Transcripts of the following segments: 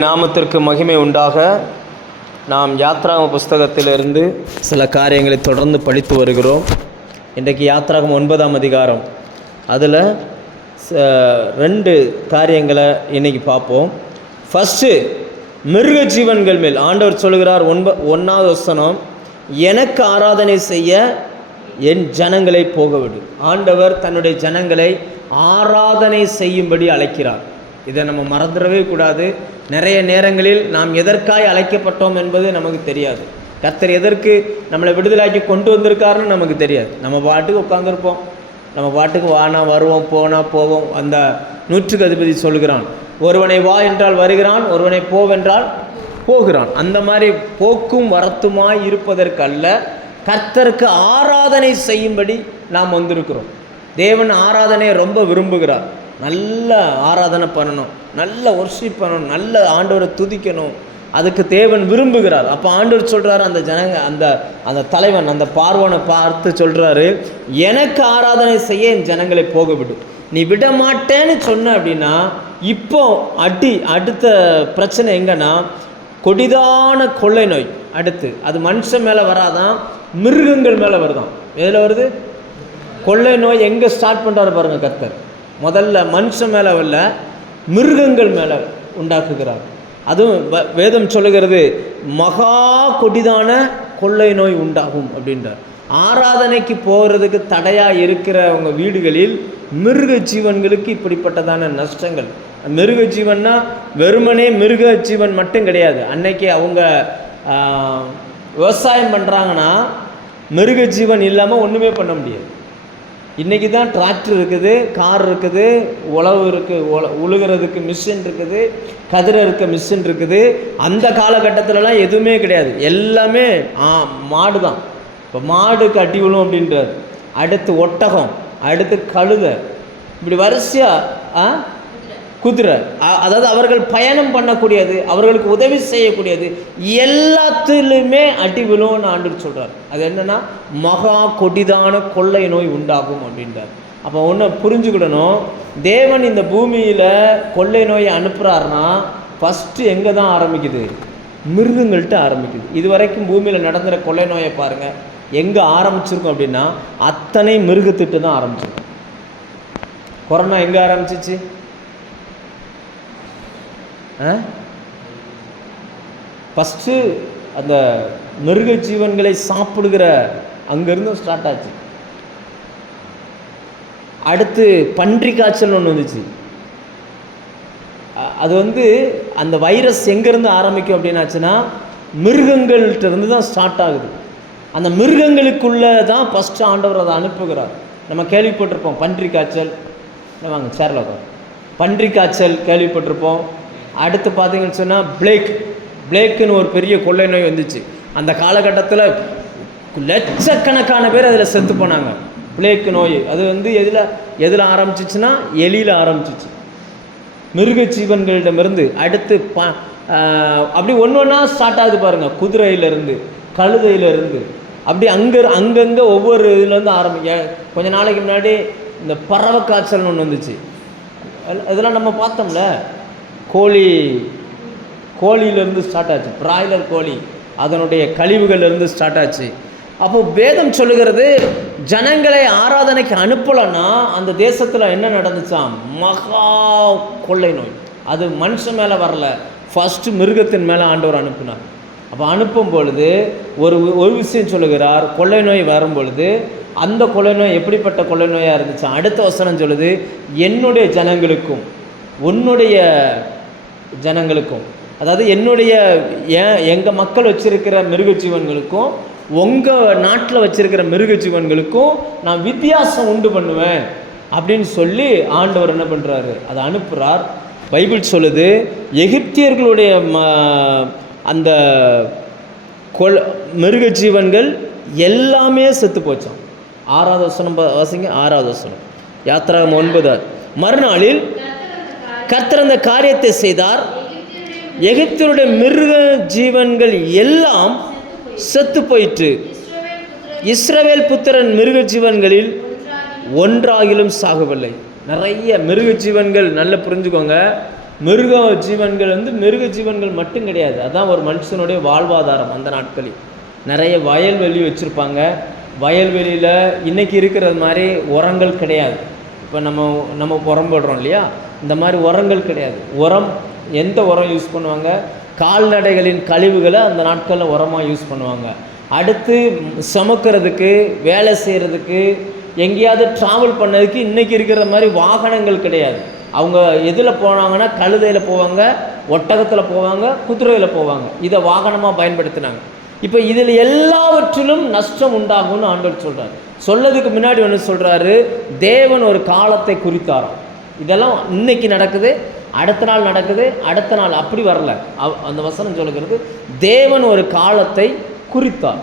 நாமத்திற்கு மகிமை உண்டாக. நாம் யாத்ராம புஸ்தகத்திலிருந்து சில காரியங்களை தொடர்ந்து படித்து வருகிறோம். இன்றைக்கு யாத்ராகம் ஒன்பதாம் அதிகாரம். அதில் ச- ரெண்டு காரியங்களை இன்னைக்கு பார்ப்போம். ஃபஸ்ட்டு மிருக ஜீவன்கள் மேல். ஆண்டவர் சொல்கிறார் ஒன்ப ஒன்றாவது வசனம் எனக்கு ஆராதனை செய்ய என் ஜனங்களை போகவிடு. ஆண்டவர் தன்னுடைய ஜனங்களை ஆராதனை செய்யும்படி அழைக்கிறார். இதை நம்ம மறந்துடவே கூடாது. நிறைய நேரங்களில் நாம் எதற்காய் அழைக்கப்பட்டோம் என்பது நமக்கு தெரியாது. கர்த்தர் எதற்கு நம்மளை விடுதலாக்கி கொண்டு வந்திருக்காருன்னு நமக்கு தெரியாது. நம்ம பாட்டுக்கு உட்காந்துருப்போம் நம்ம பாட்டுக்கு வானா வருவோம் போனா போவோம். அந்த நூற்றுக்கு அதிபதி சொல்கிறான் ஒருவனை வா என்றால் வருகிறான் ஒருவனை போவென்றால் போகிறான். அந்த மாதிரி போக்கும் வரத்துமாய் இருப்பதற்கல்ல கர்த்தருக்கு ஆராதனை செய்யும்படி நாம் வந்திருக்கிறோம். தேவன் ஆராதனையை ரொம்ப விரும்புகிறார். நல்ல ஆராதனை பண்ணணும் நல்ல ஒர்ஷிப் பண்ணணும் நல்ல ஆண்டவரை துதிக்கணும். அதுக்கு தேவன் விரும்புகிறார். அப்போ ஆண்டவர் சொல்கிறாரு அந்த ஜனங்க அந்த அந்த தலைவன் அந்த பார்வனை பார்த்து சொல்கிறாரு எனக்கு ஆராதனை செய்ய என் ஜனங்களை போக விடு நீ விட மாட்டேன்னு சொன்ன அப்படின்னா இப்போ அடி அடுத்த பிரச்சனை எங்கன்னா கொடிதான கொள்ளை நோய். அடுத்து அது மனுஷன் மேலே வராதான் மிருகங்கள் மேலே வருதான். எதில் வருது? கொள்ளை நோய் எங்கே ஸ்டார்ட் பண்ணுறாரு பாருங்கள் கர்த்தர். முதல்ல மனுஷன் மேலே அல்ல மிருகங்கள் மேலே உண்டாக்குகிறார். அதுவும் வேதம் சொல்லுகிறது மகா கொடிதான கொள்ளை நோய் உண்டாகும் அப்படின்றார். ஆராதனைக்கு போகிறதுக்கு தடையாக இருக்கிறவங்க வீடுகளில் மிருக ஜீவன்களுக்கு இப்படிப்பட்டதான நஷ்டங்கள். மிருக ஜீவன்னா வெறுமனே மிருக ஜீவன் மட்டும் கிடையாது. அன்னைக்கு அவங்க விவசாயம் பண்ணுறாங்கன்னா மிருக ஜீவன் இல்லாமல் ஒன்றுமே பண்ண முடியாது. இன்றைக்கி தான் டிராக்டர் இருக்குது கார் இருக்குது உழவு இருக்குது உல உழுகிறதுக்கு மிஷின் இருக்குது கதிர இருக்க மிஷின் இருக்குது. அந்த காலகட்டத்திலலாம் எதுவுமே கிடையாது. எல்லாமே ஆ மாடு தான் இப்போ மாடுக்கு அடி விழும் அப்படின்றார். அடுத்து ஒட்டகம் அடுத்து கழுதை. இப்படி வரிசையாக ஆ குதிரை. அதாவது அவர்கள் பயணம் பண்ணக்கூடியது அவர்களுக்கு உதவி செய்யக்கூடியது எல்லாத்துலேயுமே அடி விழுன்னு ஆண்டு சொல்கிறார் அது என்னென்னா மகா கொடிதான கொள்ளை நோய் உண்டாகும் அப்படின்றார். அப்போ ஒன்று புரிஞ்சுக்கிடணும் தேவன் இந்த பூமியில் கொள்ளை நோயை அனுப்புகிறாருன்னா ஃபஸ்ட்டு எங்கே தான் ஆரம்பிக்குது? மிருகங்கள்கிட்ட ஆரம்பிக்குது. இது வரைக்கும் பூமியில் நடந்துற கொள்ளை நோயை பாருங்கள் எங்கே ஆரம்பிச்சிருக்கோம் அப்படின்னா அத்தனை மிருகத்திட்டு தான் ஆரம்பிச்சிருக்கும். கொரோனா எங்கே ஆரம்பிச்சிச்சு? ஃபஸ்ட்டு அந்த மிருக ஜீவன்களை சாப்பிடுகிற அங்கேருந்து ஸ்டார்ட் ஆச்சு. அடுத்து பன்றி காய்ச்சல் ஒன்று வந்துச்சு. அது வந்து அந்த வைரஸ் எங்கேருந்து ஆரம்பிக்கும் அப்படின்னாச்சுன்னா மிருகங்கள்கிட்டருந்து தான் ஸ்டார்ட் ஆகுது. அந்த மிருகங்களுக்குள்ளே தான் ஃபஸ்ட்டு ஆண்டவர் அதை அனுப்புகிறார். நம்ம கேள்விப்பட்டிருப்போம் பன்றி காய்ச்சல். வாங்க சேரில் பன்றி காய்ச்சல் கேள்விப்பட்டிருப்போம். அடுத்து பார்த்தீங்கன்னு சொன்னால் பிளேக் பிளேக்குன்னு ஒரு பெரிய கொள்ளை நோய் வந்துச்சு. அந்த காலகட்டத்தில் லட்சக்கணக்கான பேர் அதில் செத்து போனாங்க. பிளேக் நோய். அது வந்து எதில் எதில் ஆரம்பிச்சிச்சுன்னா எலியில் ஆரம்பிச்சிச்சு. மிருக ஜீவன்களிடமிருந்து அடுத்து ப அப்படி ஒன்று ஒன்றா ஸ்டார்ட் ஆகுது பாருங்கள் குதிரையிலேருந்து கழுதையிலேருந்து. அப்படி அங்கே அங்கங்கே ஒவ்வொரு இதுலேருந்து ஆரம்பிக்க கொஞ்ச நாளைக்கு முன்னாடி இந்த பறவை காய்ச்சல்னு ஒன்று வந்துச்சு. அதெல்லாம் இதெல்லாம் நம்ம பார்த்தோம்ல. கோழி கோழியிலேருந்து ஸ்டார்ட் ஆச்சு. பிராய்லர் கோழி அதனுடைய கழிவுகள்லேருந்து ஸ்டார்ட் ஆச்சு. அப்போ வேதம் சொல்லுகிறது ஜனங்களை ஆராதனைக்கு அனுப்பலைன்னா அந்த தேசத்தில் என்ன நடந்துச்சாம் மகா கொள்ளை நோய். அது மனுஷன் மேலே வரல. ஃபஸ்ட்டு மிருகத்தின் மேலே ஆண்டவர் அனுப்பினார். அப்போ அனுப்பும் பொழுது ஒரு ஒரு விஷயம் சொல்லுகிறார். கொள்ளை நோய் வரும் பொழுது அந்த கொள்ளை நோய் எப்படிப்பட்ட கொள்ளை நோயாக இருந்துச்சு? அடுத்த வசனம் சொல்லுது என்னுடைய ஜனங்களுக்கும் உன்னுடைய ஜனங்களுக்கும். அதாவது என்னுடைய ஏன் எங்கள் மக்கள் வச்சுருக்கிற மிருக ஜீவன்களுக்கும் உங்கள் நாட்டில் வச்சுருக்கிற மிருக ஜீவன்களுக்கும் நான் வித்தியாசம் உண்டு பண்ணுவேன் அப்படின்னு சொல்லி ஆண்டவர் என்ன பண்ணுறாரு அதை அனுப்புகிறார் பைபிள் சொல்லுது எகிப்தியர்களுடைய ம அந்த கொல் மிருக ஜீவன்கள் எல்லாமே செத்து போச்சான் ஆறாவது வசனம் வாசிங்க ஆறாவது வசனம். யாத்திராகம் ஒன்பதார் மறுநாளில் கர்த்தர் அந்த காரியத்தை செய்தார். எகிப்தருடைய மிருக ஜீவன்கள் எல்லாம் செத்து போயிற்று. இஸ்ரவேல் புத்திரன் மிருக ஜீவன்களில் ஒன்றாகிலும் சாகவில்லை. நிறைய மிருக ஜீவன்கள் நல்லா புரிஞ்சுக்கோங்க. மிருக ஜீவன்கள் வந்து மிருக ஜீவன்கள் மட்டும் கிடையாது. அதான் ஒரு மனுஷனுடைய வாழ்வாதாரம் அந்த நாட்களில். நிறைய வயல்வெளி வச்சுருப்பாங்க. வயல்வெளியில் இன்றைக்கி இருக்கிறது மாதிரி உரங்கள் கிடையாது. இப்போ நம்ம நம்ம உரம் போடுறோம் இல்லையா? இந்த மாதிரி உரங்கள் கிடையாது. உரம் எந்த உரம் யூஸ் பண்ணுவாங்க? கால்நடைகளின் கழிவுகளை அந்த நாட்களில் உரமாக யூஸ் பண்ணுவாங்க. அடுத்து சமைக்கிறதுக்கு வேலை செய்கிறதுக்கு எங்கேயாவது ட்ராவல் பண்ணதுக்கு இன்றைக்கி இருக்கிற மாதிரி வாகனங்கள் கிடையாது. அவங்க எதில் போனாங்கன்னா கழுதையில் போவாங்க ஒட்டகத்தில் போவாங்க குதிரையில் போவாங்க. இதை வாகனமாக பயன்படுத்தினாங்க. இப்போ இதில் எல்லாவற்றிலும் நஷ்டம் உண்டாகும்னு ஆண்டவர் சொல்கிறார் சொல்லதுக்கு முன்னாடி ஒன்று சொல்கிறாரு தேவன் ஒரு காலத்தை குறித்தாராம். இதெல்லாம் இன்னைக்கு நடக்குது அடுத்த நாள் நடக்குது அடுத்த நாள் அப்படி வரல. அவ்- அந்த வசனம் சொல்லுகிறது தேவன் ஒரு காலத்தை குறித்தார்.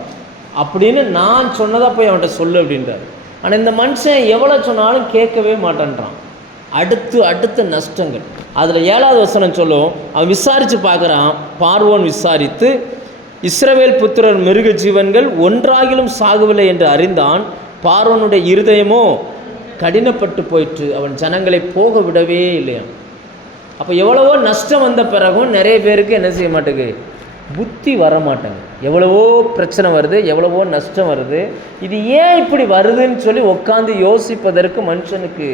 அப்படின்னு நான் சொன்னதாக போய் அவன்கிட்ட சொல்லு அப்படின்றார். ஆனால் இந்த மனுஷன் எவ்வளோ சொன்னாலும் கேட்கவே மாட்டேன்றான். அடுத்து அடுத்த நஷ்டங்கள். அதில் ஏழாவது வசனம் சொல்லும் அவன் விசாரித்து பார்க்குறான் பார்வோன் விசாரித்து இஸ்ரவேல் புத்திரர் மிருக ஜீவன்கள் ஒன்றாகிலும் சாகவில்லை என்று அறிந்தான். பார்வனுடைய இருதயமோ கடினப்பட்டு போயிற்று. அவன் ஜனங்களை போக விடவே இல்லையான் அப்போ எவ்வளவோ நஷ்டம் வந்த பிறகும் நிறைய பேருக்கு என்ன செய்ய மாட்டேங்குது? புத்தி வர மாட்டேங்குது. எவ்வளவோ பிரச்சனை வருது எவ்வளவோ நஷ்டம் வருது. இது ஏன் இப்படி வருதுன்னு சொல்லி உட்காந்து யோசிப்பதற்கு மனுஷனுக்கு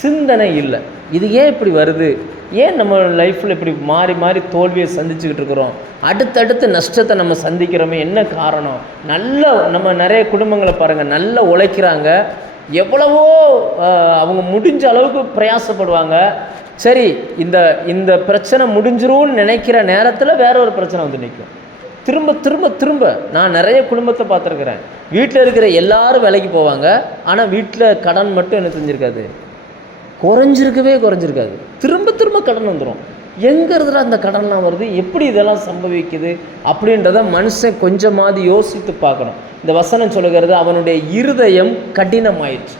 சிந்தனை இல்லை. இது ஏன் இப்படி வருது? ஏன் நம்ம லைஃப்பில் இப்படி மாறி மாறி தோல்வியை சந்திச்சுக்கிட்டு இருக்கிறோம்? அடுத்தடுத்து நஷ்டத்தை நம்ம சந்திக்கிறோமே என்ன காரணம்? நல்ல நம்ம நிறைய குடும்பங்களை பாருங்கள் நல்லா உழைக்கிறாங்க. எவ்வளவோ அவங்க முடிஞ்ச அளவுக்கு பிரயாசப்படுவாங்க. சரி இந்த இந்த பிரச்சனை முடிஞ்சிரும்னு நினைக்கிற நேரத்தில் வேற ஒரு பிரச்சனை வந்து நிற்கும் திரும்ப திரும்ப திரும்ப நான் நிறைய குடும்பத்தை பார்த்துருக்குறேன். வீட்டில் இருக்கிற எல்லாரும் வேலைக்கு போவாங்க. ஆனால் வீட்டில் கடன் மட்டும் என்ன செஞ்சிருக்காது? குறைஞ்சிருக்கவே குறைஞ்சிருக்காது. திரும்ப திரும்ப கடன் வந்துடும் எங்கிறதுல அந்த கடன்லாம் வருது? எப்படி இதெல்லாம் சம்பவிக்குது? அப்படின்றத மனுஷன் கொஞ்சமாவது யோசித்து பார்க்கணும். இந்த வசனம் சொல்லுகிறது அவனுடைய இருதயம் கடினமாயிடுச்சு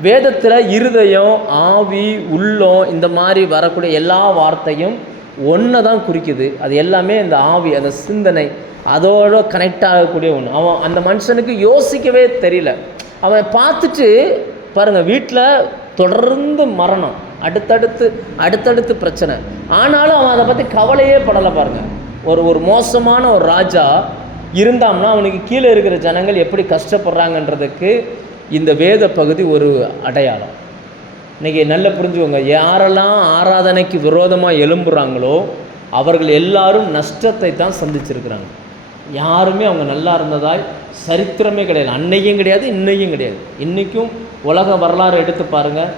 வேதத்தில் இருதயம் ஆவி உள்ளம் இந்த மாதிரி வரக்கூடிய எல்லா வார்த்தையும் ஒன்றை தான் குறிக்குது. அது எல்லாமே இந்த ஆவி அந்த சிந்தனை அதோட கனெக்ட் ஆகக்கூடிய ஒன்று அவன் அந்த மனுஷனுக்கு யோசிக்கவே தெரியல. அவன் பார்த்துட்டு பாருங்கள் வீட்டில் தொடர்ந்து மரணம். அடுத்தடுத்து அடுத்தடுத்து பிரச்சனை. ஆனாலும் அவன் அதை பற்றி கவலையே படலை பாருங்க. ஒரு ஒரு மோசமான ஒரு ராஜா இருந்தான்னா அவனுக்கு கீழே இருக்கிற ஜனங்கள் எப்படி கஷ்டப்படுறாங்கன்றதுக்கு இந்த வேத பகுதி ஒரு அடையாளம். இன்னைக்கு நல்லா புரிஞ்சுக்கோங்க யாரெல்லாம் ஆராதனைக்கு விரோதமாக எழும்புறாங்களோ அவர்கள் எல்லாரும் நஷ்டத்தை தான் சந்திச்சிருக்கிறாங்க. யாருமே அவங்க நல்லா இருந்ததாய் சரித்திரமே கிடையாது. அன்னையும் கிடையாது இன்னையும் கிடையாது. இன்றைக்கும் உலக வரலாறு எடுத்து பாருங்கள்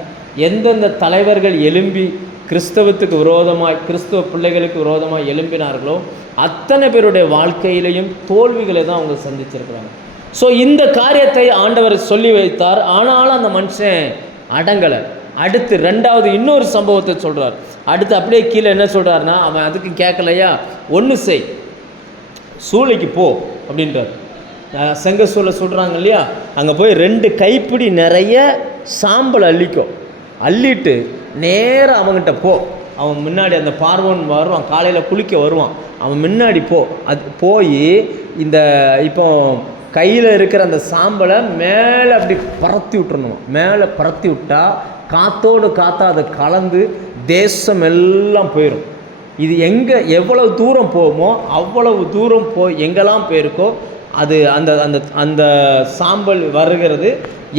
எந்தெந்த தலைவர்கள் எழும்பி கிறிஸ்தவத்துக்கு விரோதமாய் கிறிஸ்தவ பிள்ளைகளுக்கு விரோதமாக எழும்பினார்களோ அத்தனை பேருடைய வாழ்க்கையிலையும் தோல்விகளை தான் அவங்க சந்திச்சிருக்கிறாங்க. ஸோ இந்த காரியத்தை ஆண்டவர் சொல்லி வைத்தார். ஆனாலும் அந்த மனுஷன் அடங்கலை. அடுத்து ரெண்டாவது இன்னொரு சம்பவத்தை சொல்கிறார் அடுத்து அப்படியே கீழே என்ன சொல்கிறாருன்னா அவன் அதுக்கு கேட்கலையா? ஒன்று செய். சூளைக்கு போ. அப்படின்றார். செங்க சூளை சொல்கிறாங்க இல்லையா? அங்கே போய் ரெண்டு கைப்பிடி நிறைய சாம்பல் அள்ளிக்கும் அள்ளிட்டு நேராக அவங்ககிட்ட போ. அவன் முன்னாடி அந்த பார்வன் வருவான் காலையில் குளிக்க வருவான். அவன் முன்னாடி போ. அது போய் இந்த இப்போ கையில் இருக்கிற அந்த சாம்பலை மேலே அப்படி பறத்தி விட்டுறணும் மேலே பறத்தி விட்டா காத்தோடு காத்தா அதை கலந்து தேசம் எல்லாம் போயிடும் இது எங்கே எவ்வளவு தூரம் போகுமோ அவ்வளவு தூரம் போய் எங்கெல்லாம் போயிருக்கோ அது அந்த அந்த அந்த சாம்பல் வருகிறது.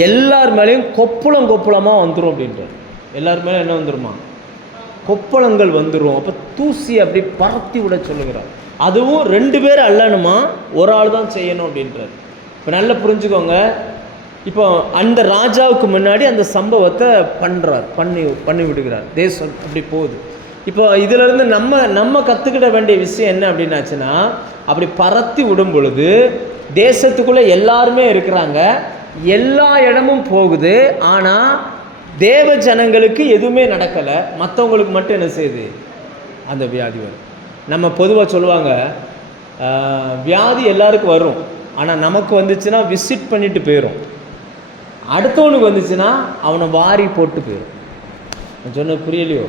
எல்லார் மேலேயும் கொப்புளம் கொப்புளமாக வந்துடும் அப்படின்றது எல்லார் மேலே என்ன வந்துருமா? கொப்பளங்கள் வந்துடும் அப்போ தூசி அப்படி பறத்தி விட சொல்லுகிறார். அதுவும் ரெண்டு பேர் அல்லணுமா? ஒரு ஆள் தான் செய்யணும் அப்படின்றார். இப்போ நல்லா புரிஞ்சுக்கோங்க. இப்போ அந்த ராஜாவுக்கு முன்னாடி அந்த சம்பவத்தை பண்ணுறார் பண்ணி பண்ணி விடுகிறார். தேசம் அப்படி போகுது. இப்போ இதிலிருந்து நம்ம நம்ம கற்றுக்கிட வேண்டிய விஷயம் என்ன அப்படின்னாச்சுன்னா அப்படி பறத்தி விடும் பொழுது தேசத்துக்குள்ளே எல்லாருமே இருக்கிறாங்க. எல்லா இடமும் போகுது. ஆனால் தேவ ஜனங்களுக்கு எதுவுமே நடக்கலை. மற்றவங்களுக்கு மட்டும் என்ன செய்யுது? அந்த வியாதி வரும். நம்ம பொதுவாக சொல்லுவாங்க வியாதி எல்லாருக்கும் வரும். ஆனால் நமக்கு வந்துச்சுன்னா விசிட் பண்ணிட்டு போயிடும் அடுத்தவனுக்கு வந்துச்சுன்னா அவனை வாரி போட்டு போயிடும் நான் சொன்னது புரியலையோ?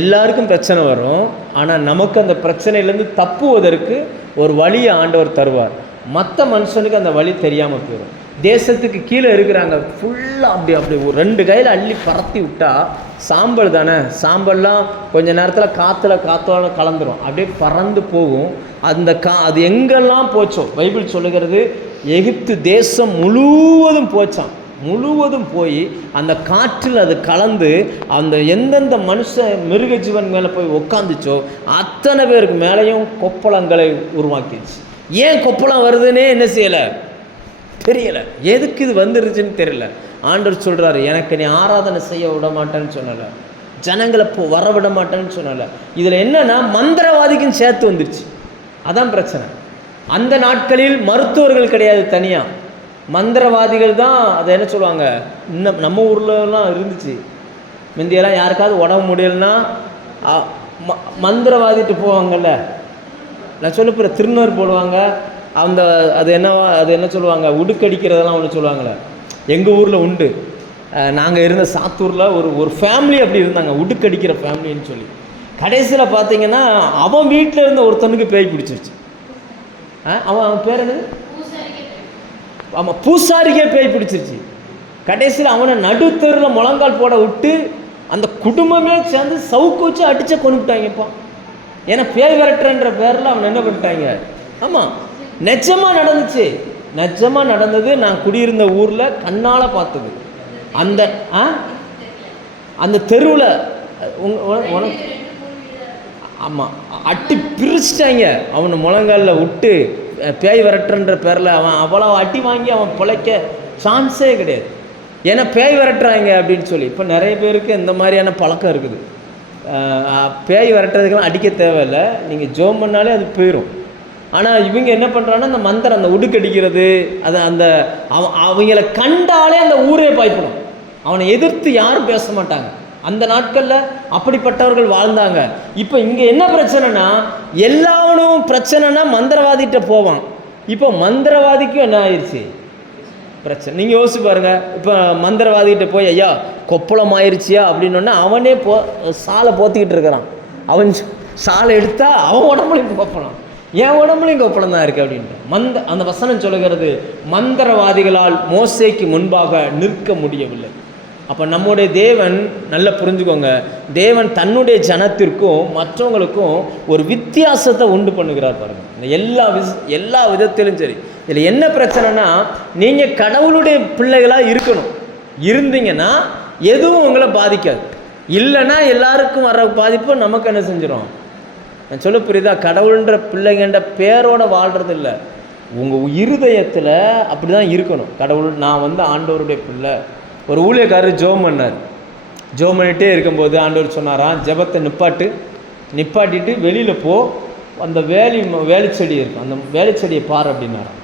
எல்லாருக்கும் பிரச்சனை வரும். ஆனால் நமக்கு அந்த பிரச்சனையிலேருந்து தப்புவதற்கு ஒரு வழியை ஆண்டவர் தருவார். மற்ற மனுஷனுக்கு அந்த வழி தெரியாமல் போயிடும் தேசத்துக்கு கீழே இருக்கிறாங்க. ஃபுல்லாக அப்படி அப்படி ஒரு ரெண்டு கையில் அள்ளி பரத்தி விட்டால் சாம்பல் தானே? சாம்பல்லாம் கொஞ்ச நேரத்தில் காற்றுல காற்றோட கலந்துரும். அப்படியே பறந்து போகும். அந்த கா அது எங்கெல்லாம் போச்சோ? பைபிள் சொல்லுகிறது எகிப்து தேசம் முழுவதும் போச்சான் முழுவதும் போய் அந்த காற்றில் அது கலந்து அந்த எந்தெந்த மனுஷ மிருக ஜீவன் மேலே போய் உக்காந்துச்சோ அத்தனை பேருக்கு மேலேயும் கொப்பளங்களை உருவாக்கிடுச்சு. ஏன் கொப்பளம் வருதுன்னே என்ன செய்யலை? தெரியல. எதுக்கு இது வந்துருச்சுன்னு தெரியல. ஆண்டவர் சொல்றாரு எனக்கு நீ ஆராதனை செய்ய விட மாட்டேன்னு சொல்லலை ஜனங்களை போ வர விட மாட்டேன்னு சொல்லலை இதில் என்னன்னா மந்திரவாதிக்கும் சேர்த்து வந்துருச்சு. அதான் பிரச்சனை. அந்த நாட்களில் மருத்துவர்கள் கிடையாது தனியாக மந்திரவாதிகள் தான் அதை என்ன சொல்லுவாங்க இன்னும் நம்ம ஊர்லலாம் இருந்துச்சு. முந்தியெல்லாம் யாருக்காவது உடம்பு முடியலன்னா ம- மந்திரவாதிட்டு போவாங்கல்ல. நான் சொல்ல போகிற திருநூறு போடுவாங்க அந்த அது என்னவா அது என்ன சொல்லுவாங்க? உடுக்கடிக்கிறதெல்லாம் ஒன்று சொல்லுவாங்களே. எங்கள் ஊரில் உண்டு. நாங்கள் இருந்த சாத்தூரில் ஒரு ஒரு ஃபேமிலி அப்படி இருந்தாங்க. உடுக்கடிக்கிற ஃபேமிலின்னு சொல்லி. கடைசியில் பார்த்தீங்கன்னா அவன் வீட்டில் இருந்த ஒருத்தனுக்கு பேய் பிடிச்சிருச்சு. அவன் அவன் பேர் என்னது? ஆமாம் பூசாரிக்கே பேய் பிடிச்சிருச்சு. கடைசியில் அவனை நடுத்தருவில் முழங்கால் போட விட்டு அந்த குடும்பமே சேர்ந்து சவுக்கு வச்சு அடித்த கொண்டுட்டாங்கப்பா ஏன்னா பேய் விரட்டுறன்ற பேரில் அவன் என்ன பண்ணிட்டாங்க? ஆமாம் நிஜமாக நடந்துச்சு. நிஜமாக நடந்தது நான் குடியிருந்த ஊரில் கண்ணால் பார்த்தது. அந்த ஆ? அந்த தெருவில் உனக்கு ஆமாம் அட்டி பிரிச்சிட்டாங்க. அவனை முழங்காலில் விட்டு பேய் விரட்டுன்ற பேரில் அவன் அவ்வளோ அடி வாங்கி அவன் பிழைக்க சான்ஸே கிடையாது. ஏன்னா பேய் விரட்டுறாங்க அப்படின்னு சொல்லி. இப்போ நிறைய பேருக்கு இந்த மாதிரியான பழக்கம் இருக்குது. பேய் விரட்டுறதுக்கெல்லாம் அடிக்க தேவையில்லை. நீங்கள் ஜோம் பண்ணாலே அது போயிடும் ஆனால் இவங்க என்ன பண்ணுறாங்கன்னா அந்த மந்திரம் அந்த உடுக்கடிக்கிறது அதை அந்த அவ அவங்கள கண்டாலே அந்த ஊரே பாய்ப்பணும் அவனை எதிர்த்து யாரும் பேச மாட்டாங்க. அந்த நாட்களில் அப்படிப்பட்டவர்கள் வாழ்ந்தாங்க. இப்போ இங்கே என்ன பிரச்சனைனா எல்லாவனும் பிரச்சனைனா மந்திரவாதிகிட்ட போவான். இப்போ மந்திரவாதிக்கும் என்ன ஆயிடுச்சு பிரச்சனை. நீங்கள் யோசிச்சு பாருங்க. இப்போ மந்திரவாதிகிட்ட போய் ஐயா கொப்பளம் ஆயிடுச்சியா அப்படின்னோடனே அவனே போ சாலை போத்திக்கிட்டு இருக்கிறான். அவன் சாலை எடுத்தால் அவன் உடம்புல கொப்பளம் என் உடம்புலையும் கோப்பலம் தான் இருக்குது அப்படின்ட்டு. மந்த அந்த வசனம் சொல்லுகிறது மந்திரவாதிகளால் மோசைக்கு முன்பாக நிற்க முடியவில்லை. அப்போ நம்முடைய தேவன் நல்லா புரிஞ்சுக்கோங்க தேவன் தன்னுடைய ஜனத்திற்கும் மற்றவங்களுக்கும் ஒரு வித்தியாசத்தை உண்டு பண்ணுகிறார் பாருங்கள் இந்த எல்லா விஸ் எல்லா விதத்திலும் சரி. இதில் என்ன பிரச்சனைனா நீங்கள் கடவுளுடைய பிள்ளைகளாக இருக்கணும். இருந்தீங்கன்னா எதுவும் உங்களை பாதிக்காது. இல்லைன்னா எல்லாருக்கும் வர பாதிப்பு நமக்கு என்ன செஞ்சிடும் நான் சொல்ல புரியுதா? கடவுள்ன்ற பிள்ளைங்கன்ற பேரோடு வாழ்கிறது இல்லை. உங்கள் இருதயத்தில் அப்படி தான் இருக்கணும். கடவுள் நான் வந்து ஆண்டவருடைய பிள்ளை. ஒரு ஊழியக்காரர் ஜோம் பண்ணார். ஜோம் பண்ணிகிட்டே இருக்கும்போது ஆண்டவர் சொன்னாராம் ஜெபத்தை நிப்பாட்டு. நிப்பாட்டிட்டு வெளியில் போ. அந்த வேலி வேலிச்செடி இருக்கும் அந்த வேலிச்செடியை பார் அப்படின்னாராம்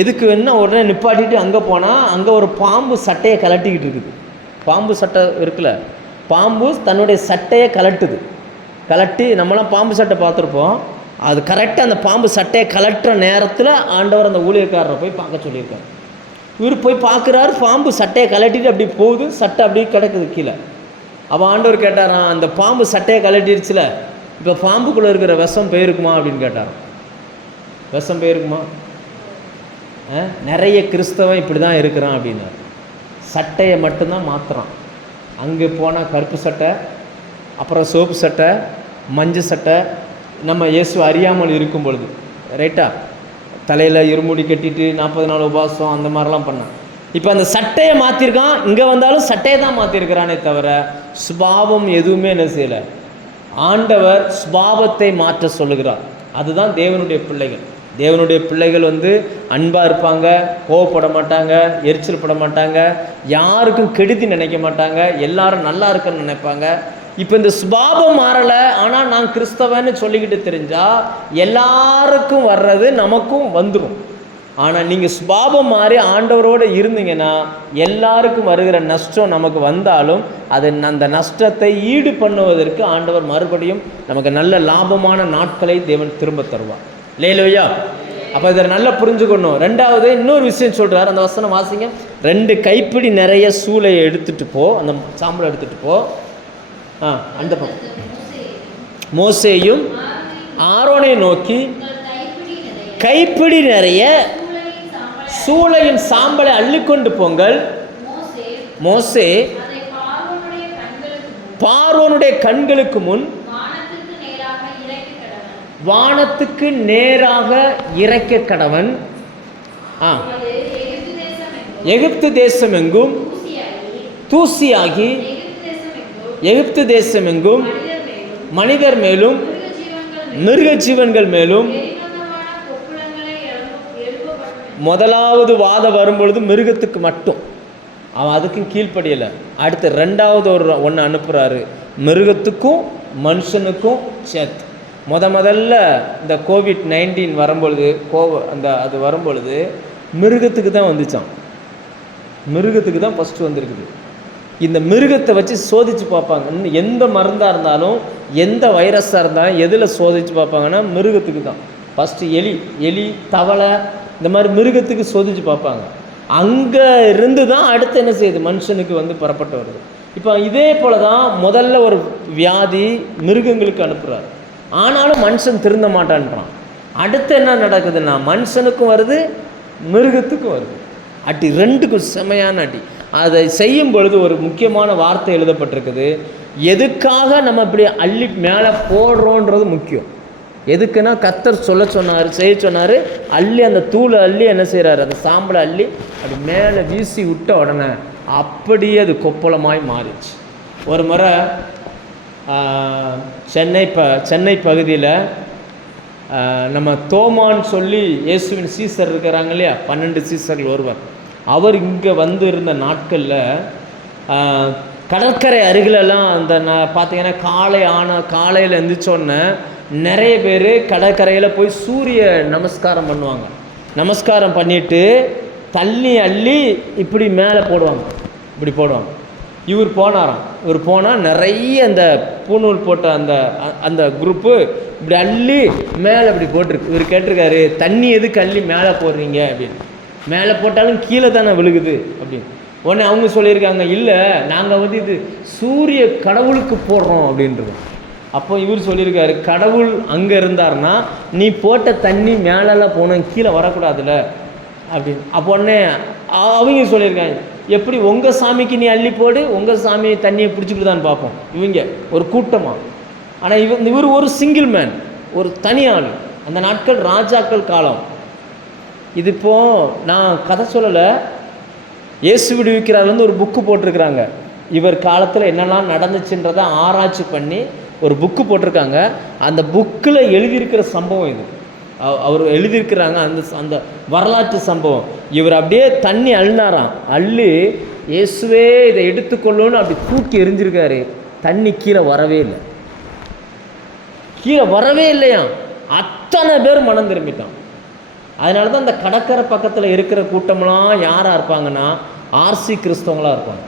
எதுக்கு வேணும்னா உடனே நிப்பாட்டிட்டு அங்கே போனால் அங்கே ஒரு பாம்பு சட்டையை கலட்டிக்கிட்டு இருக்குது. பாம்பு சட்டை இருக்குல்ல? பாம்பு தன்னுடைய சட்டையை கலட்டுது கலட்டி நம்மளாம் பாம்பு சட்டை பார்த்துருப்போம். அது கரெக்டாக அந்த பாம்பு சட்டையை கலட்டுற நேரத்தில் ஆண்டவர் அந்த ஊழியக்காரரை போய் பார்க்க சொல்லியிருக்காரு. இவர் போய் பார்க்குறாரு பாம்பு சட்டையை கலட்டிட்டு அப்படி போகுது சட்டை அப்படியே கிடக்குது கீழே. அப்போ ஆண்டவர் கேட்டாராம் அந்த பாம்பு சட்டையை கலட்டிடுச்சுல இப்போ பாம்புக்குள்ளே இருக்கிற விஷம் போயிருக்குமா அப்படின்னு கேட்டார். விஷம் போயிருக்குமா ஆ? நிறைய கிறிஸ்தவன் இப்படி தான் இருக்கிறான் அப்படின்னாரு. சட்டையை மட்டும்தான் மாற்றுறான் அங்கே போனால் கருப்பு சட்டை அப்புறம் சோப்பு சட்டை மஞ்சள் சட்டை நம்ம இயேசு அறியாமல் இருக்கும் பொழுது ரைட்டா தலையில் இருமுடி கட்டிட்டு நாற்பது நாள் உபவாசம் அந்த மாதிரிலாம் பண்ணான். இப்போ அந்த சட்டையை மாற்றிருக்கான் இங்கே வந்தாலும் சட்டையை தான் மாற்றிருக்கிறானே தவிர சுபாவம் எதுவுமே என்ன செய்யலை. ஆண்டவர் சுபாவத்தை மாற்ற சொல்லுகிறார். அதுதான் தேவனுடைய பிள்ளைகள். தேவனுடைய பிள்ளைகள் வந்து அன்பாக இருப்பாங்க கோவப்பட மாட்டாங்க எரிச்சல் பட மாட்டாங்க யாருக்கும் கெடுதி நினைக்க மாட்டாங்க எல்லாரும் நல்லா இருக்குன்னு நினைப்பாங்க. இப்போ இந்த சுபாவம் மாறலை ஆனால் நான் கிறிஸ்தவன்னு சொல்லிக்கிட்டு தெரிஞ்சால் எல்லாருக்கும் வர்றது நமக்கும் வந்துடும் ஆனால் நீங்கள் சுபாவம் மாறி ஆண்டவரோடு இருந்தீங்கன்னா எல்லாருக்கும் வருகிற நஷ்டம் நமக்கு வந்தாலும் அது அந்த நஷ்டத்தை ஈடு பண்ணுவதற்கு ஆண்டவர் மறுபடியும் நமக்கு நல்ல லாபமான நாட்களை தேவன் திரும்ப தருவார். லேலோயா அப்போ இதை நல்லா புரிஞ்சுக்கணும். ரெண்டாவது இன்னொரு விஷயம் சொல்கிறார் அந்த வசனம் வாசிங்க. ரெண்டு கைப்பிடி நிறைய சூளையை எடுத்துகிட்டு போ. அந்த சாம்பலை எடுத்துகிட்டு போ. ஆ அந்த பக்கம். மோசேயும் ஆரோனை நோக்கி கைப்பிடி நிறைய சூளையின் சாம்பலை அள்ளிக்கொண்டு போங்கள். மோசே பார்வோனுடைய கண்களுக்கு முன் வானத்துக்கு நேராக இறைக்க கடவன். ஆ. எகிப்து தேசம் எங்கும்? தூசியாகி எகிப்து தேசம் எங்கும் மனிதர் மேலும் மிருக ஜீவன்கள் மேலும் முதலாவது வாதம் வரும்பொழுது மிருகத்துக்கு மட்டும். அவன் அதுக்கும் கீழ்ப்படியலை. அடுத்து ரெண்டாவது ஒரு ஒன்று அனுப்புகிறாரு மிருகத்துக்கும் மனுஷனுக்கும் சேர்த்து முத முதல்ல இந்த கோவிட் நைன்டீன் வரும்பொழுது கோவ அந்த அது வரும்பொழுது மிருகத்துக்கு தான் வந்துச்சான் மிருகத்துக்கு தான் ஃபஸ்ட்டு வந்திருக்குது. இந்த மிருகத்தை வச்சு சோதித்து பார்ப்பாங்க. இன்னும் எந்த மருந்தாக இருந்தாலும் எந்த வைரஸாக இருந்தாலும் எதில் சோதித்து பார்ப்பாங்கன்னா மிருகத்துக்கு தான். ஃபஸ்ட்டு எலி எலி தவளை இந்த மாதிரி மிருகத்துக்கு சோதித்து பார்ப்பாங்க. அங்கே இருந்து தான் அடுத்து என்ன செய்யுது? மனுஷனுக்கு வந்து புறப்பட்டு வருது. இப்போ இதே போல தான் முதல்ல ஒரு வியாதி மிருகங்களுக்கு அனுப்புகிறார் ஆனாலும் மனுஷன் திருந்த மாட்டான்றான். அடுத்து என்ன நடக்குதுன்னா மனுஷனுக்கும் வருது மிருகத்துக்கும் வருது. அடி ரெண்டுக்கும் செமையான அடி. அதை செய்யும் பொழுது ஒரு முக்கியமான வார்த்தை எழுதப்பட்டிருக்குது. எதுக்காக நம்ம இப்படி அள்ளி மேலே போடுறோன்றது முக்கியம். எதுக்குன்னா கத்தர் சொல்ல சொன்னார் செய்ய சொன்னார் அள்ளி அந்த தூளை அள்ளி என்ன செய்கிறாரு அந்த சாம்பலை அள்ளி அப்படி மேலே வீசி விட்ட உடனே அப்படியே அது கொப்பளமாய் மாறிச்சு ஒரு முறை சென்னை ப சென்னை பகுதியில் நம்ம தோமான்னு சொல்லி இயேசுவின் சீசர் இருக்கிறாங்க இல்லையா? பன்னெண்டு சீசர்கள் ஒருவர். அவர் இங்கே வந்து இருந்த நாட்களில் கடற்கரை அருகிலெல்லாம் அந்த நான் பார்த்தீங்கன்னா காலை ஆனால் காலையில் எந்திரிச்சோடனே நிறைய பேர் கடற்கரையில் போய் சூரிய நமஸ்காரம் பண்ணுவாங்க. நமஸ்காரம் பண்ணிட்டு தள்ளி அள்ளி இப்படி மேலே போடுவாங்க. இப்படி போடுவாங்க. இவர் போனாராம். இவர் போனால் நிறைய அந்த பூநூல் போட்ட அந்த அ- அந்த குரூப்பு இப்படி அள்ளி மேலே இப்படி போட்டிருக்கு. இவர் கேட்டிருக்காரு தண்ணி எதுக்கு அள்ளி மேலே போடுறீங்க? அப்படின்னு. மேலே போட்டாலும் கீழே தானே விழுகுது அப்படின்னு. உடனே அவங்க சொல்லியிருக்காங்க இல்லை நாங்கள் வந்து இது சூரிய கடவுளுக்கு போடுறோம் அப்படின்றது. அப்போ இவர் சொல்லியிருக்காரு கடவுள் அங்கே இருந்தாருன்னா நீ போட்ட தண்ணி மேலெல்லாம் போனோம் கீழே வரக்கூடாதுல்ல அப்படின்னு. அப்போ உடனே அவங்க சொல்லியிருக்காங்க எப்படி உங்கள் சாமிக்கு நீ அள்ளி போடு உங்கள் சாமி தண்ணியை பிடிச்சிக்கிட்டு பார்ப்போம் இவங்க ஒரு கூட்டமாக ஆனால் இவ இவர் ஒரு சிங்கிள் மேன் ஒரு தனி ஆள் அந்த நாட்கள் ராஜாக்கள் காலம். இது இப்போ நான் கதை சொல்லலை. இயேசு விடுவிக்கிறார்லேருந்து ஒரு புக்கு போட்டிருக்கிறாங்க. இவர் காலத்தில் என்னெல்லாம் நடந்துச்சுன்றதை ஆராய்ச்சி பண்ணி ஒரு புக்கு போட்டிருக்காங்க. அந்த புக்கில் எழுதியிருக்கிற சம்பவம் இது. அவர் எழுதியிருக்கிறாங்க அந்த அந்த வரலாற்று சம்பவம். இவர் அப்படியே தண்ணி அள்ளினாராம். அள்ளி இயேசுவே இதை எடுத்துக்கொள்ளுன்னு அப்படி தூக்கி எரிஞ்சிருக்காரு தண்ணி கீழே வரவே இல்லை. கீழே வரவே இல்லையா அத்தனை பேர் மனம் திரும்பிட்டான் அதனால தான் அந்த கடற்கரை பக்கத்தில் இருக்கிற கூட்டம்லாம் யாராக இருப்பாங்கன்னா ஆர்சி கிறிஸ்தவங்களாக இருப்பாங்க.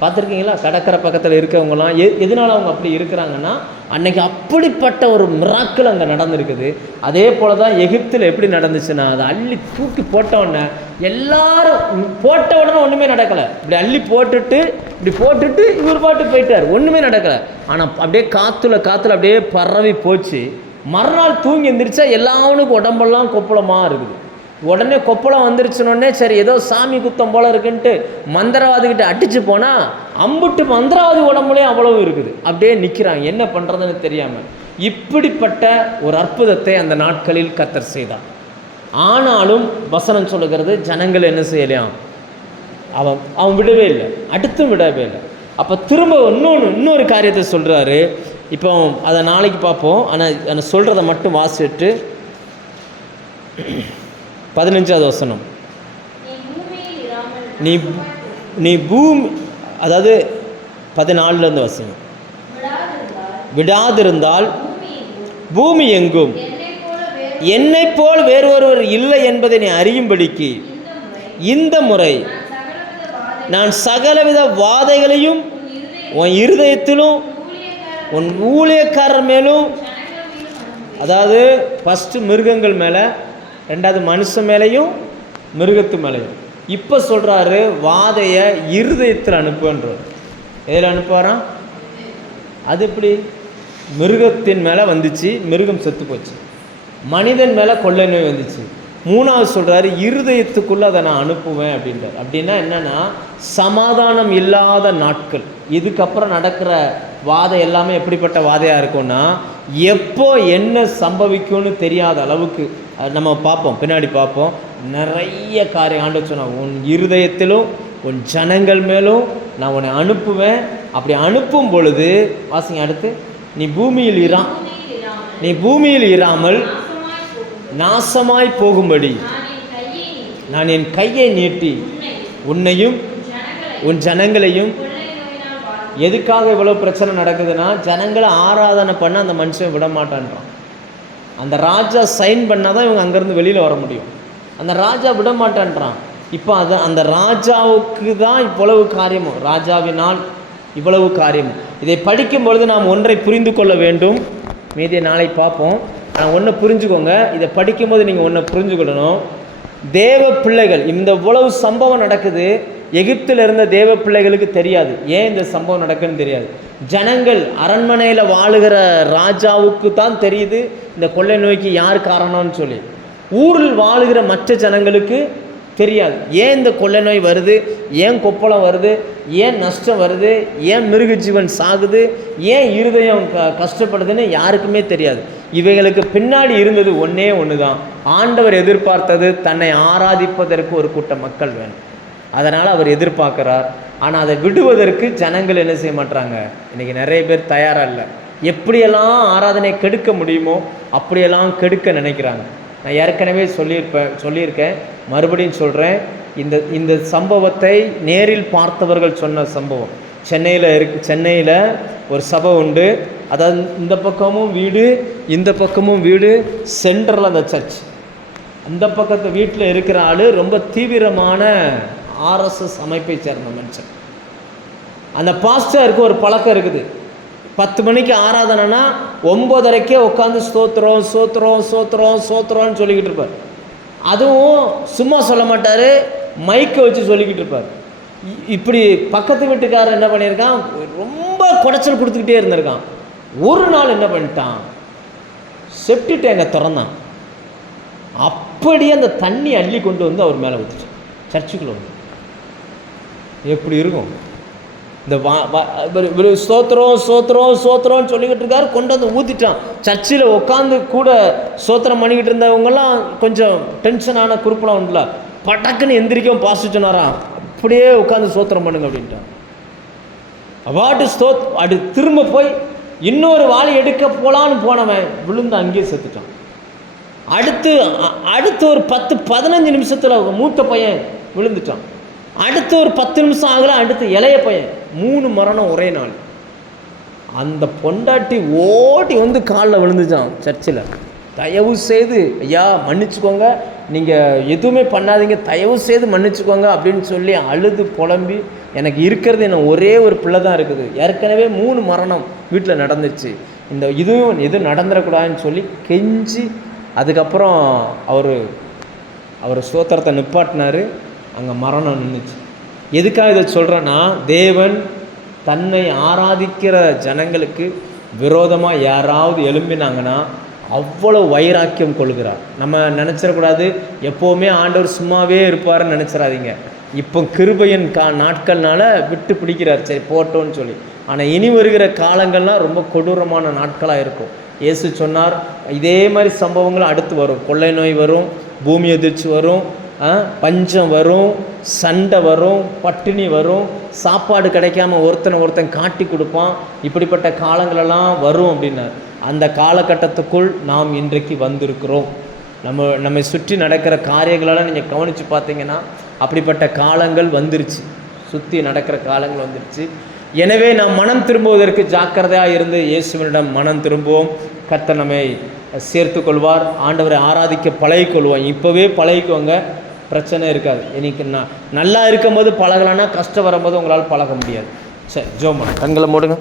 பார்த்துருக்கீங்களா? கடற்கரை பக்கத்தில் இருக்கவங்கலாம் எ எதனால அவங்க அப்படி இருக்கிறாங்கன்னா அன்னைக்கு அப்படிப்பட்ட ஒரு மிராக்கள் அங்கே நடந்திருக்குது. அதே போல தான் எகிப்தில் எப்படி நடந்துச்சுன்னா அதை அள்ளி தூக்கி போட்ட உடனே எல்லாரும் போட்ட உடனே ஒன்றுமே நடக்கலை. இப்படி அள்ளி போட்டுட்டு இப்படி போட்டுட்டு இவர் பாட்டு போயிட்டார். ஒன்றுமே நடக்கலை. ஆனால் அப்படியே காற்றுல காற்றுல அப்படியே பரவி போச்சு. மறுநாள் தூங்கி எந்திரிச்சா எல்லாவனுக்கும் உடம்பெல்லாம் கொப்பளமாக இருக்குது. உடனே கொப்பளம் வந்துருச்சுனோடனே சரி ஏதோ சாமி குத்தம் போல இருக்குன்ட்டு மந்திரவாதிக்கிட்ட அடிச்சு போனால் அம்புட்டு மந்திரவாதி உடம்புலையும் அவ்வளவு இருக்குது. அப்படியே நிற்கிறாங்க என்ன பண்ணுறதுன்னு தெரியாமல் இப்படிப்பட்ட ஒரு அற்புதத்தை அந்த நாட்களில் கத்தர் செய்தார். ஆனாலும் வசனம் சொல்லுகிறது ஜனங்கள் என்ன செய்யலையாம் அவன் அவன் விடவே இல்லை. அடுத்தும் விடவே இல்லை. அப்போ திரும்ப இன்னொன்று இன்னொரு காரியத்தை சொல்கிறாரு இப்போ அதை நாளைக்கு பார்ப்போம். ஆனால் நான் சொல்கிறத மட்டும் வாசிட்டு பதினஞ்சாவது வசனம். நீ நீ பூமி அதாவது பதினாலுலேருந்து வசனம் விடாதிருந்தால் பூமி எங்கும்? என்னை வேறு போல் வேறு ஒருவர் இல்லை என்பதை நீ அறியும்படிக்கு இந்த முறை நான் சகலவித வாதைகளையும் உன் இருதயத்திலும் உன் ஊழியக்காரர் மேலும் அதாவது ஃபஸ்ட்டு மிருகங்கள் மேலே ரெண்டாவது மனுஷன் மேலேயும் மிருகத்து மேலேயும். இப்போ சொல்கிறாரு வாதையை இருதயத்தில் அனுப்புன்றார் எதில் அனுப்புவாராம்? அது எப்படி? மிருகத்தின் மேலே வந்துச்சு மிருகம் செத்து போச்சு. மனிதன் மேலே கொள்ளை நோய் வந்துச்சு. மூணாவது சொல்கிறாரு இருதயத்துக்குள்ளே அதை நான் அனுப்புவேன் அப்படின்றார். அப்படின்னா என்னென்னா சமாதானம் இல்லாத நாட்கள். இதுக்கப்புறம் நடக்கிற வாதை எல்லாமே எப்படிப்பட்ட வாதையாக இருக்கும்னா எப்போ என்ன சம்பவிக்கும்னு தெரியாத அளவுக்கு அது நம்ம பார்ப்போம் பின்னாடி பார்ப்போம். நிறைய காரியம் ஆண்டு சொன்னால் உன் இருதயத்திலும் உன் ஜனங்கள் மேலும் நான் உன்னை அனுப்புவேன். அப்படி அனுப்பும் பொழுது வாசிங்க அடுத்து நீ பூமியில் இரா நீ பூமியில் இராமல் நாசமாய் போகும்படி நான் என் கையை நீட்டி உன்னையும் உன் ஜனங்களையும் உன் ஜனங்களையும் கொள்ளை நோயினால் பாதிக்கும் எதுக்காக இவ்வளோ பிரச்சனை நடக்குதுன்னா ஜனங்களை ஆராதனை பண்ண அந்த மனுஷன் விட மாட்டான்றான் அந்த ராஜா சைன் பண்ணால் தான் இவங்க அங்கேருந்து வெளியில் வர முடியும். அந்த ராஜா விட மாட்டான்றான் இப்போ அது அந்த ராஜாவுக்கு தான் இவ்வளவு காரியமும் ராஜாவினால் இவ்வளவு காரியமும் இதை படிக்கும் பொழுது நாம் ஒன்றை புரிந்து கொள்ள வேண்டும். மீதியை நாளை பார்ப்போம். ஆனால் ஒன்று புரிஞ்சுக்கோங்க. இதை படிக்கும்போது நீங்கள் ஒன்றை புரிஞ்சுக்கொள்ளணும். தேவ பிள்ளைகள் இந்த இவ்வளவு சம்பவம் நடக்குது. எகிப்தில் இருந்த தேவ பிள்ளைகளுக்கு தெரியாது. ஏன் இந்த சம்பவம் நடக்குன்னு தெரியாது. ஜனங்கள் அரண்மனையில் வாழுகிற ராஜாவுக்கு தான் தெரியுது இந்த கொள்ளை நோய்க்கு யார் காரணம்னு சொல்லி. ஊரில் வாழுகிற மற்ற ஜனங்களுக்கு தெரியாது. ஏன் இந்த கொள்ளை நோய் வருது? ஏன் கொப்பளம் வருது? ஏன் நஷ்டம் வருது? ஏன் மிருக ஜீவன் சாகுது? ஏன் இருதயம் க கஷ்டப்படுதுன்னு யாருக்குமே தெரியாது. இவைகளுக்கு பின்னாடி இருந்தது ஒன்றே ஒன்று தான் ஆண்டவர் எதிர்பார்த்தது தன்னை ஆராதிப்பதற்கு ஒரு கூட்டம் மக்கள் வேணும். அதனால் அவர் எதிர்பார்க்குறார். ஆனால் அதை விடுவதற்கு ஜனங்கள் என்ன செய்ய மாட்டாங்க இன்றைக்கி நிறைய பேர் தயாராக இல்லை. எப்படியெல்லாம் ஆராதனை கெடுக்க முடியுமோ அப்படியெல்லாம் கெடுக்க நினைக்கிறாங்க. நான் ஏற்கனவே சொல்லியிருப்பேன் சொல்லியிருக்கேன். மறுபடியும் சொல்கிறேன் இந்த இந்த சம்பவத்தை நேரில் பார்த்தவர்கள் சொன்ன சம்பவம். சென்னையில் இருக்கு சென்னையில் ஒரு சபை உண்டு. அதாவது இந்த பக்கமும் வீடு இந்த பக்கமும் வீடு சென்டரில் அந்த சர்ச் அந்த பக்கத்து வீட்டில் இருக்கிற ஆள் ரொம்ப தீவிரமான ஆர்எஸ்எஸ் அமைப்பை சேர்ந்த மனுஷன். அந்த பாஸ்டருக்கு ஒரு பழக்கம் இருக்குது. பத்து மணிக்கு ஆராதனைனா ஒம்பதரைக்கே உட்காந்து சோத்துறோம் சோத்திரம் சோத்திரம் சோத்திரம்னு சொல்லிக்கிட்டு இருப்பார். அதுவும் சும்மா சொல்ல மாட்டார் மைக்கை வச்சு சொல்லிக்கிட்டு இருப்பார். இ- இப்படி பக்கத்து வீட்டுக்காரர் என்ன பண்ணியிருக்கான்? ரொம்ப குடைச்சல் கொடுத்துக்கிட்டே இருந்திருக்கான். ஒரு நாள் என்ன பண்ணிட்டான்? செப்டி டேங்கை திறந்தான். அப்படியே அந்த தண்ணி அள்ளி கொண்டு வந்து அவர் மேலே ஊற்றிச்சு சர்ச்சுக்குள்ளே வந்து. எப்படி இருக்கும்? இந்த வா சோத்திரம் சோத்திரம் சோத்திரம்னு சொல்லிக்கிட்டு இருக்காரு. கொண்டு வந்து ஊற்றிட்டான் சர்ச்சில் உட்காந்து கூட சோத்திரம் பண்ணிக்கிட்டு இருந்தவங்கெல்லாம் கொஞ்சம் டென்ஷனான குறுப்பெல்லாம் உண்டுல. படக்குன்னு எந்திரிக்கவும் பாச சொன்னாராம் அப்படியே உட்காந்து சோத்திரம் பண்ணுங்க அப்படின்ட்டான். அவாட்டு ஸ்தோத் அப்படி திரும்ப போய் இன்னொரு வாளி எடுக்க போகலான்னு போனவன் விழுந்து அங்கேயே செத்துட்டான். அடுத்து அடுத்து ஒரு பத்து பதினஞ்சு நிமிஷத்தில் மூத்த பையன் விழுந்துட்டான். அடுத்து ஒரு பத்து நிமிஷம் ஆகல அடுத்து இளைய பையன். மூணு மரணம் ஒரே நாள். அந்த பொண்டாட்டி ஓட்டி வந்து காலில் விழுந்துச்சான் சர்ச்சில். தயவு செய்து ஐயா மன்னிச்சுக்கோங்க. நீங்கள் எதுவுமே பண்ணாதீங்க. தயவு செய்து மன்னிச்சுக்கோங்க அப்படின்னு சொல்லி அழுது புலம்பி எனக்கு இருக்கிறது என்ன ஒரே ஒரு பிள்ளை தான் இருக்குது. ஏற்கனவே மூணு மரணம் வீட்டில் நடந்துச்சு. இந்த இதுவும் எதுவும் நடந்துடக்கூடாதுன்னு சொல்லி கெஞ்சி அதுக்கப்புறம் அவர் அவர் சோத்திரத்தை நிப்பாட்டினாரு. அங்கே மரணம் நின்றுச்சு எதுக்காக இதை சொல்கிறேன்னா தேவன் தன்னை ஆராதிக்கிற ஜனங்களுக்கு விரோதமாக யாராவது எழும்பினாங்கன்னா அவ்வளோ வைராக்கியம் கொள்கிறார். நம்ம நினச்சிடக்கூடாது எப்போவுமே ஆண்டவர் சும்மாவே இருப்பாருன்னு நினச்சிடாதீங்க. இப்போ கிருபையின் கா நாட்கள்னால விட்டு பிடிக்கிறார். சரி போட்டோன்னு சொல்லி. ஆனால் இனி வருகிற காலங்கள்லாம் ரொம்ப கொடூரமான நாட்களாக இருக்கும். இயேசு சொன்னார் இதே மாதிரி சம்பவங்கள் அடுத்து வரும். கொள்ளை நோய் வரும் பூமி எதிர்ச்சி வரும் பஞ்சம் வரும் சண்டை வரும் பட்டினி வரும் சாப்பாடு கிடைக்காம ஒருத்தனை ஒருத்தன் காட்டி கொடுப்பான் இப்படிப்பட்ட காலங்களெல்லாம் வரும் அப்படின்னார். அந்த காலகட்டத்துக்குள் நாம் இன்றைக்கு வந்திருக்கிறோம். நம்ம நம்மை சுற்றி நடக்கிற காரியங்களெல்லாம் நீங்கள் கவனித்து பார்த்தீங்கன்னா அப்படிப்பட்ட காலங்கள் வந்துருச்சு. சுற்றி நடக்கிற காலங்கள் வந்துருச்சு. எனவே நாம் மனம் திரும்புவதற்கு ஜாக்கிரதையாக இருந்து இயேசுவனிடம் மனம் திரும்புவோம். கர்த்த நம்மை சேர்த்து கொள்வார் ஆண்டவரை ஆராதிக்க பழகிக்கொள்வோம். இப்போவே பழகிக்கோங்க. பிரச்சனை இருக்காது. இன்னைக்கு நான் நல்லா இருக்கும்போது பழகலைன்னா கஷ்டம் வரும்போது உங்களால் பழக முடியாது. சரி ஜோமா கண்களை மூடுங்க.